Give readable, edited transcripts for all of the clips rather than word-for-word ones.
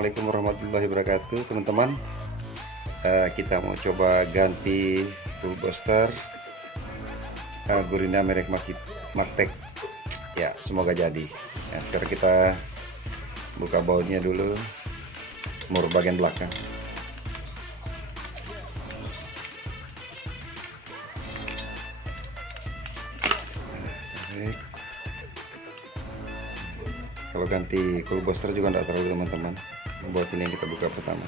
Assalamualaikum warahmatullahi wabarakatuh, teman-teman. Kita mau coba ganti full booster Gurinda merek Martek. Ya, semoga jadi. Nah, sekarang kita buka bautnya dulu, mur bagian belakang. Kalau ganti full booster juga tidak terlalu, teman-teman. Buat ini yang kita buka pertama.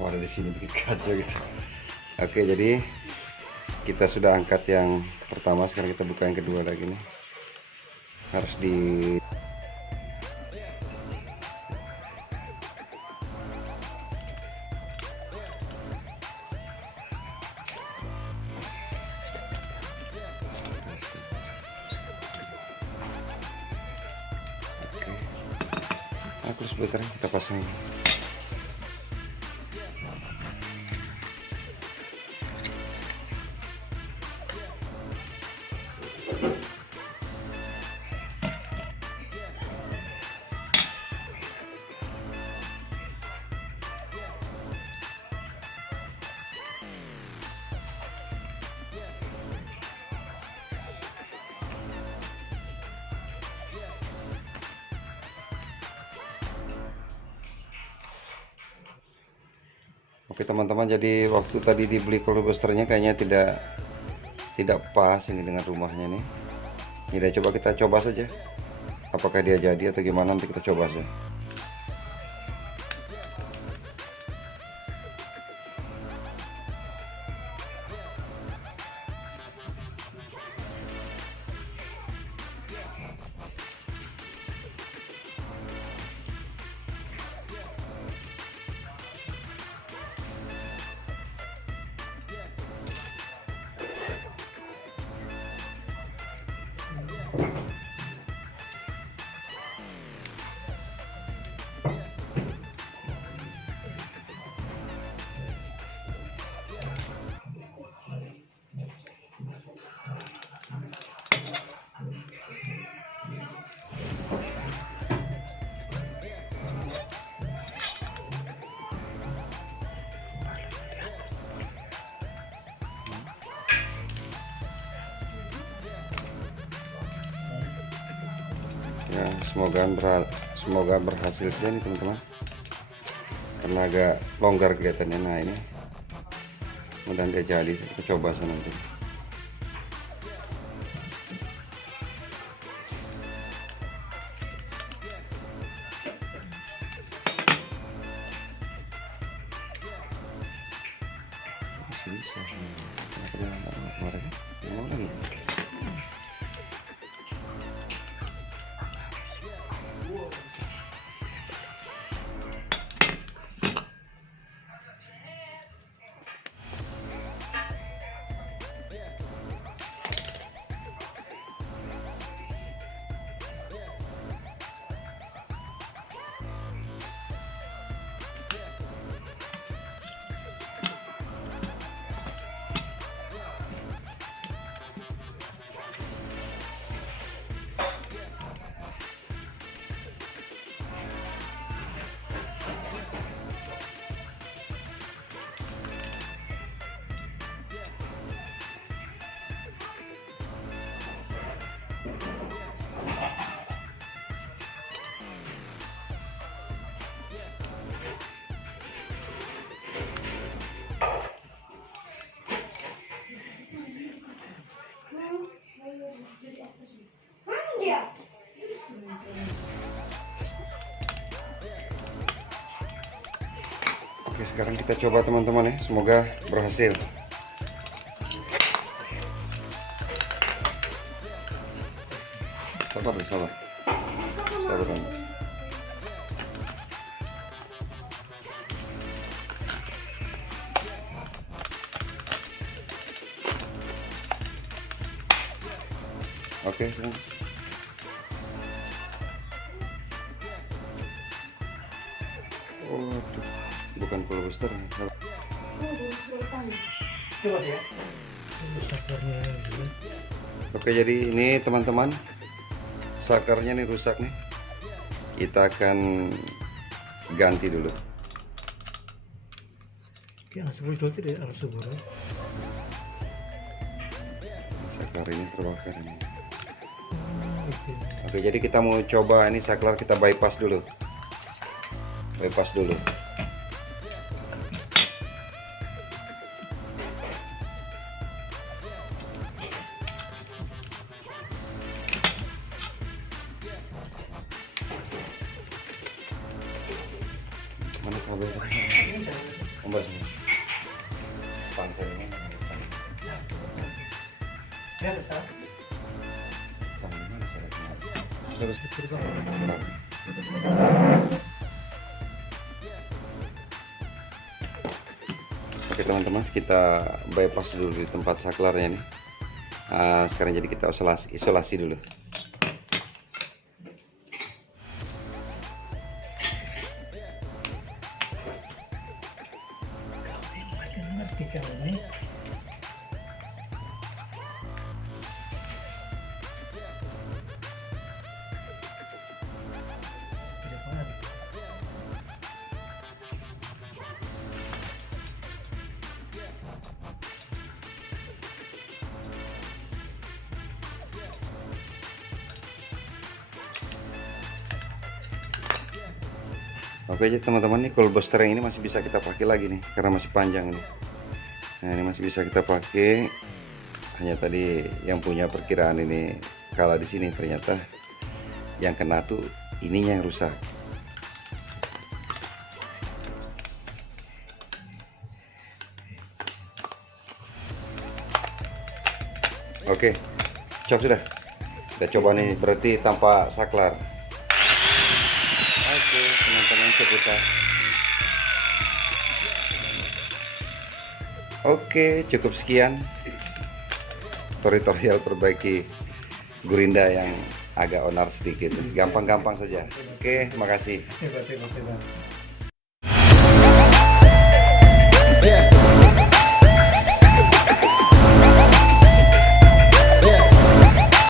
Ada di sini bikin kacau gitu. Oke, jadi kita sudah angkat yang pertama, sekarang kita buka yang kedua lagi nih. Harus di Oke. Terus sebentar kita pasang. Oke teman-teman, jadi waktu tadi dibeli coil boosternya kayaknya tidak pas ini dengan rumahnya nih. Ini coba kita coba saja, apakah dia jadi atau gimana, nanti kita coba saja. Ya, semoga berhasil sih nih teman-teman, karena agak longgar kelihatannya. Nah ini mudah-mudahan dia jadi, kita coba sana nanti. Masih bisa kemarin mau lagi. Oke, sekarang kita coba teman-teman ya, semoga berhasil. Sabar, sabar. Sabar, teman. Oke, teman. Oh, tuh. Bukan full booster. Oke, jadi ini teman-teman, sakarnya nih rusak nih. Kita akan ganti dulu. Saklar ini terbakar ini. Oke, jadi kita mau coba ini saklar, kita bypass dulu. Bypass dulu. Mana kabel? Ombas ini. Pansel ini. Ya, tetap. Terus oke teman-teman, kita bypass dulu di tempat saklarnya nih. Sekarang jadi kita isolasi dulu. Oke aja teman-teman, nih coil booster yang ini masih bisa kita pakai lagi nih karena masih panjang nih. Nah, ini masih bisa kita pakai. Hanya tadi yang punya perkiraan ini kalah di sini, ternyata yang kena tuh ininya yang rusak. Oke, cok sudah. Kita coba nih, berarti tanpa saklar. Oke, teman-teman, kita. Oke, cukup sekian tutorial perbaiki Gurinda yang agak onar sedikit. Gampang-gampang saja. Oke, makasih. Hebat.